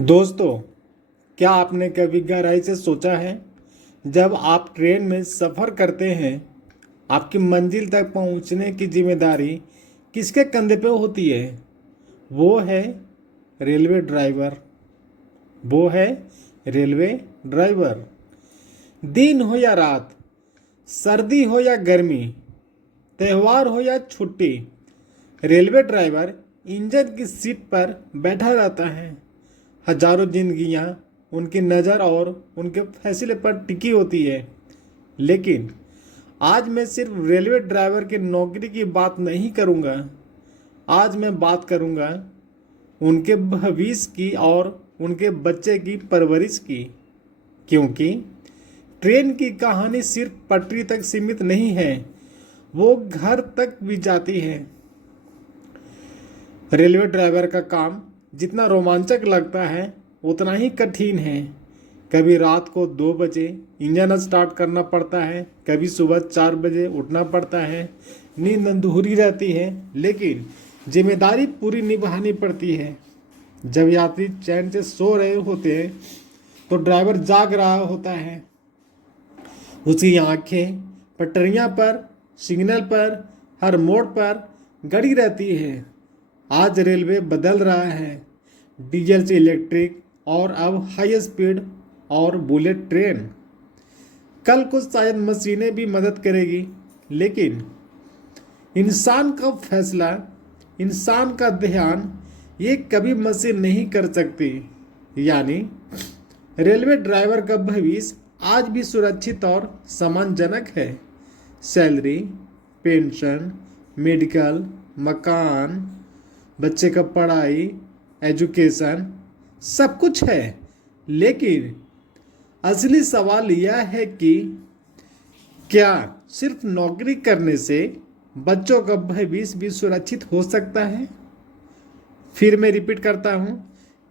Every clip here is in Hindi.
दोस्तों, क्या आपने कभी गहराई से सोचा है, जब आप ट्रेन में सफ़र करते हैं, आपकी मंजिल तक पहुंचने की जिम्मेदारी किसके कंधे पे होती है? वो है रेलवे ड्राइवर। वो है रेलवे ड्राइवर। दिन हो या रात, सर्दी हो या गर्मी, त्यौहार हो या छुट्टी, रेलवे ड्राइवर इंजन की सीट पर बैठा रहता है। हजारों जिंदगियां उनकी नज़र और उनके फैसले पर टिकी होती है। लेकिन आज मैं सिर्फ रेलवे ड्राइवर की नौकरी की बात नहीं करूंगा। आज मैं बात करूंगा उनके भविष्य की और उनके बच्चे की परवरिश की। क्योंकि ट्रेन की कहानी सिर्फ पटरी तक सीमित नहीं है, वो घर तक भी जाती है। रेलवे ड्राइवर का काम जितना रोमांचक लगता है, उतना ही कठिन है। कभी रात को 2 बजे इंजन स्टार्ट करना पड़ता है, कभी सुबह 4 बजे उठना पड़ता है। नींद अधूरी रहती है, लेकिन जिम्मेदारी पूरी निभानी पड़ती है। जब यात्री चैन से सो रहे होते हैं, तो ड्राइवर जाग रहा होता है। उसकी आंखें पटरियां पर, सिग्नल पर, हर मोड़ पर गड़ी रहती है। आज रेलवे बदल रहा है, डीजल से इलेक्ट्रिक और अब हाई स्पीड और बुलेट ट्रेन। कल को शायद मशीनें भी मदद करेगी, लेकिन इंसान का फैसला, इंसान का ध्यान, ये कभी मशीन नहीं कर सकती। यानी रेलवे ड्राइवर का भविष्य आज भी सुरक्षित और सम्मानजनक है। सैलरी, पेंशन, मेडिकल, मकान, बच्चे का पढ़ाई, एजुकेशन, सब कुछ है। लेकिन असली सवाल यह है कि क्या सिर्फ नौकरी करने से बच्चों का भविष्य भी सुरक्षित हो सकता है? फिर मैं रिपीट करता हूँ,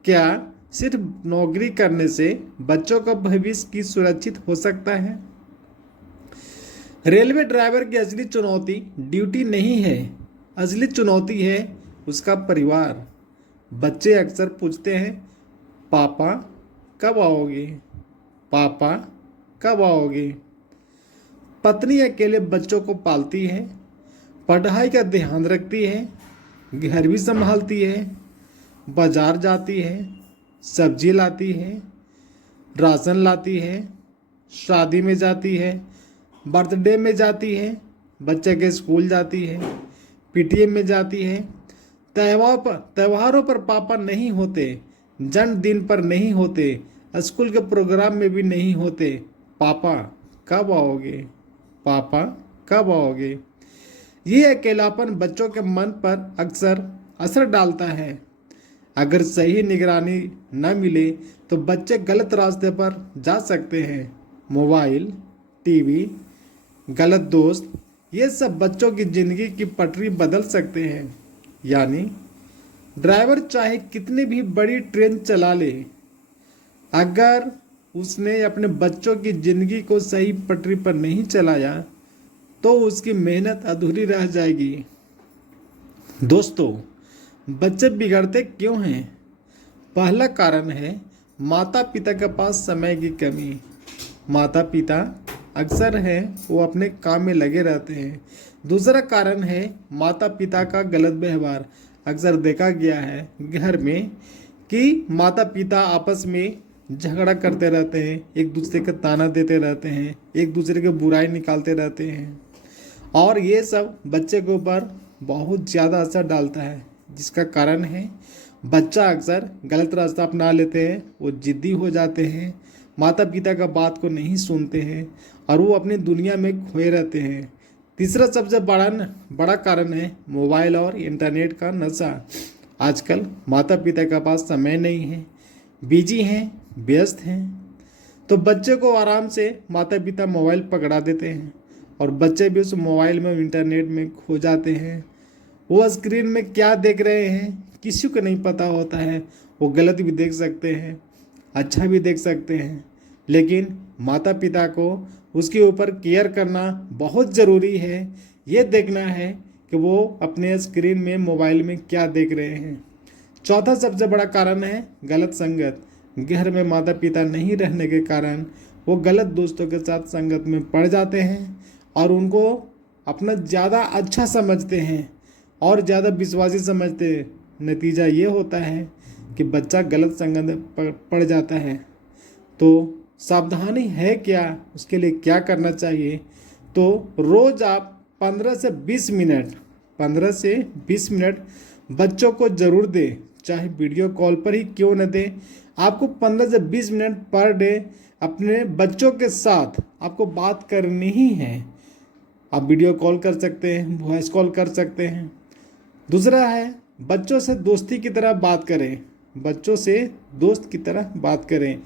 क्या सिर्फ नौकरी करने से बच्चों का भविष्य की सुरक्षित हो सकता है? रेलवे ड्राइवर की असली चुनौती ड्यूटी नहीं है, असली चुनौती है उसका परिवार। बच्चे अक्सर पूछते हैं, पापा कब आओगे? पापा कब आओगे? पत्नी अकेले बच्चों को पालती है, पढ़ाई का ध्यान रखती है, घर भी संभालती है, बाजार जाती है, सब्जी लाती है, राशन लाती है, शादी में जाती है, बर्थडे में जाती है, बच्चे के स्कूल जाती है, पीटीएम में जाती है। त्योहारों पर पापा नहीं होते, जन्मदिन पर नहीं होते, स्कूल के प्रोग्राम में भी नहीं होते। पापा कब आओगे? पापा कब आओगे? ये अकेलापन बच्चों के मन पर अक्सर असर डालता है। अगर सही निगरानी न मिले तो बच्चे गलत रास्ते पर जा सकते हैं। मोबाइल, टीवी, गलत दोस्त, ये सब बच्चों की ज़िंदगी की पटरी बदल सकते हैं। यानी ड्राइवर चाहे कितनी भी बड़ी ट्रेन चला ले, अगर उसने अपने बच्चों की ज़िंदगी को सही पटरी पर नहीं चलाया, तो उसकी मेहनत अधूरी रह जाएगी। दोस्तों, बच्चे बिगड़ते क्यों हैं? पहला कारण है माता पिता के पास समय की कमी। माता पिता अक्सर हैं वो अपने काम में लगे रहते हैं। दूसरा कारण है माता पिता का गलत व्यवहार। अक्सर देखा गया है घर में कि माता पिता आपस में झगड़ा करते रहते हैं, एक दूसरे का ताना देते रहते हैं, एक दूसरे के बुराई निकालते रहते हैं, और ये सब बच्चे के ऊपर बहुत ज़्यादा असर डालता है। जिसका कारण है बच्चा अक्सर गलत रास्ता अपना लेते हैं, वो जिद्दी हो जाते हैं, माता पिता का बात को नहीं सुनते हैं और वो अपनी दुनिया में खोए रहते हैं। तीसरा सबसे बड़ा कारण है मोबाइल और इंटरनेट का नशा। आजकल माता पिता के पास समय नहीं है, बिजी हैं, व्यस्त हैं, तो बच्चे को आराम से माता पिता मोबाइल पकड़ा देते हैं और बच्चे भी उस मोबाइल में, इंटरनेट में खो जाते हैं। वो स्क्रीन में क्या देख रहे हैं किसी को नहीं पता होता है। वो गलत भी देख सकते हैं, अच्छा भी देख सकते हैं, लेकिन माता पिता को उसके ऊपर केयर करना बहुत ज़रूरी है। ये देखना है कि वो अपने स्क्रीन में, मोबाइल में क्या देख रहे हैं। चौथा सबसे बड़ा कारण है गलत संगत। घर में माता पिता नहीं रहने के कारण वो गलत दोस्तों के साथ संगत में पड़ जाते हैं और उनको अपना ज़्यादा अच्छा समझते हैं और ज़्यादा विश्वासी समझते हैं। नतीजा ये होता है कि बच्चा गलत संगत में पड़ जाता है। तो सावधानी है क्या, उसके लिए क्या करना चाहिए? तो रोज़ आप 15 से 20 मिनट बच्चों को ज़रूर दें, चाहे वीडियो कॉल पर ही क्यों न दें। आपको 15 से 20 मिनट पर डे अपने बच्चों के साथ आपको बात करनी ही है। आप वीडियो कॉल कर सकते हैं, वॉइस कॉल कर सकते हैं। दूसरा है बच्चों से दोस्ती की तरह बात करें। बच्चों से दोस्त की तरह बात करें।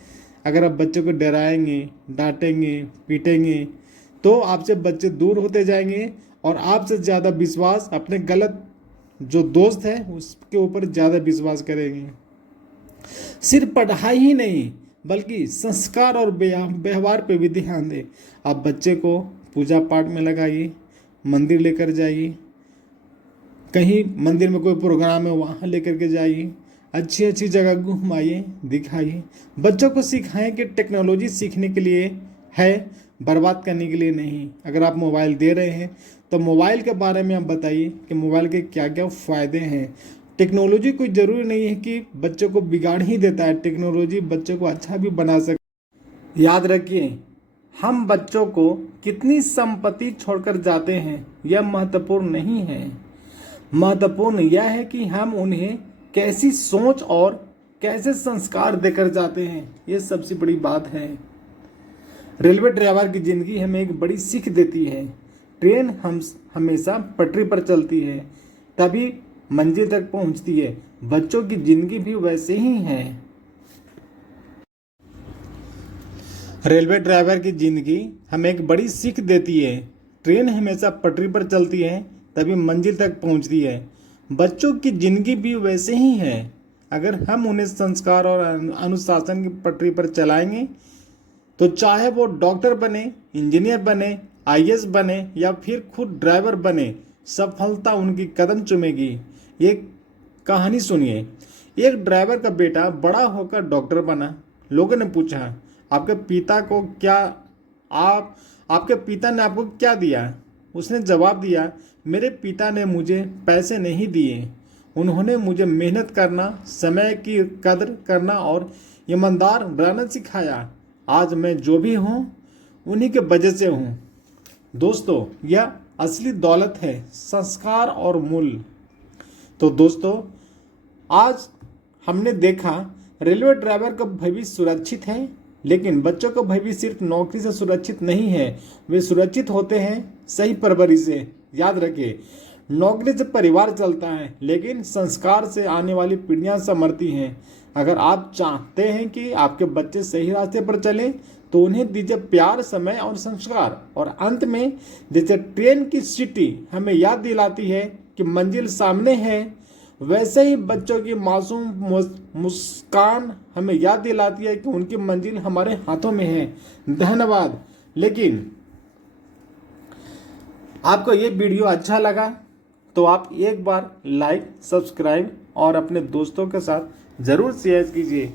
अगर आप बच्चों को डराएंगे, डांटेंगे, पीटेंगे तो आपसे बच्चे दूर होते जाएंगे और आपसे ज़्यादा विश्वास अपने गलत जो दोस्त है उसके ऊपर ज़्यादा विश्वास करेंगे। सिर्फ पढ़ाई ही नहीं बल्कि संस्कार और व्यवहार पे भी ध्यान दें। आप बच्चे को पूजा पाठ में लगाइए, मंदिर लेकर जाइए, कहीं मंदिर में कोई प्रोग्राम है वहाँ लेकर के जाइए, अच्छी अच्छी जगह घुमाइए, दिखाइए। बच्चों को सिखाएं कि टेक्नोलॉजी सीखने के लिए है, बर्बाद करने के लिए नहीं। अगर आप मोबाइल दे रहे हैं तो मोबाइल के बारे में आप बताइए कि मोबाइल के क्या क्या फ़ायदे हैं। टेक्नोलॉजी कोई ज़रूरी नहीं है कि बच्चों को बिगाड़ ही देता है, टेक्नोलॉजी बच्चों को अच्छा भी बना सकती। याद रखिए, हम बच्चों को कितनी संपत्ति छोड़कर जाते हैं यह महत्वपूर्ण नहीं है। महत्वपूर्ण यह है कि हम उन्हें कैसी सोच और कैसे संस्कार देकर जाते हैं, ये सबसे बड़ी बात है। रेलवे ड्राइवर की ज़िंदगी हमें एक बड़ी सीख देती है। ट्रेन हम हमेशा पटरी पर चलती है, तभी मंजिल तक पहुंचती है। बच्चों की ज़िंदगी भी वैसे ही है। रेलवे ड्राइवर की ज़िंदगी हमें एक बड़ी सीख देती है। ट्रेन हमेशा पटरी पर चलती है, तभी मंजिल तक पहुंचती है। बच्चों की ज़िंदगी भी वैसे ही है। अगर हम उन्हें संस्कार और अनुशासन की पटरी पर चलाएंगे तो चाहे वो डॉक्टर बने, इंजीनियर बने, आईएएस बने या फिर खुद ड्राइवर बने, सफलता उनकी कदम चूमेगी। ये कहानी सुनिए। एक ड्राइवर का बेटा बड़ा होकर डॉक्टर बना। लोगों ने पूछा, आपके पिता ने आपको क्या दिया? उसने जवाब दिया, मेरे पिता ने मुझे पैसे नहीं दिए, उन्होंने मुझे मेहनत करना, समय की कदर करना और ईमानदार रहना सिखाया। आज मैं जो भी हूँ उन्हीं के वजह से हूँ। दोस्तों, यह असली दौलत है, संस्कार और मूल्य। तो दोस्तों, आज हमने देखा रेलवे ड्राइवर का भविष्य सुरक्षित है, लेकिन बच्चों का भविष्य सिर्फ नौकरी से सुरक्षित नहीं है। वे सुरक्षित होते हैं सही परवरिश से। याद रखिए, नौकरी से परिवार चलता है, लेकिन संस्कार से आने वाली पीढ़ियां संभलती हैं। अगर आप चाहते हैं कि आपके बच्चे सही रास्ते पर चलें तो उन्हें दीजिए प्यार, समय और संस्कार। और अंत में, जैसे ट्रेन की सीटी हमें याद दिलाती है कि मंजिल सामने है, वैसे ही बच्चों की मासूम मुस्कान हमें याद दिलाती है कि उनकी मंजिल हमारे हाथों में है। धन्यवाद। लेकिन आपको ये वीडियो अच्छा लगा तो आप एक बार लाइक, सब्सक्राइब और अपने दोस्तों के साथ ज़रूर शेयर कीजिए।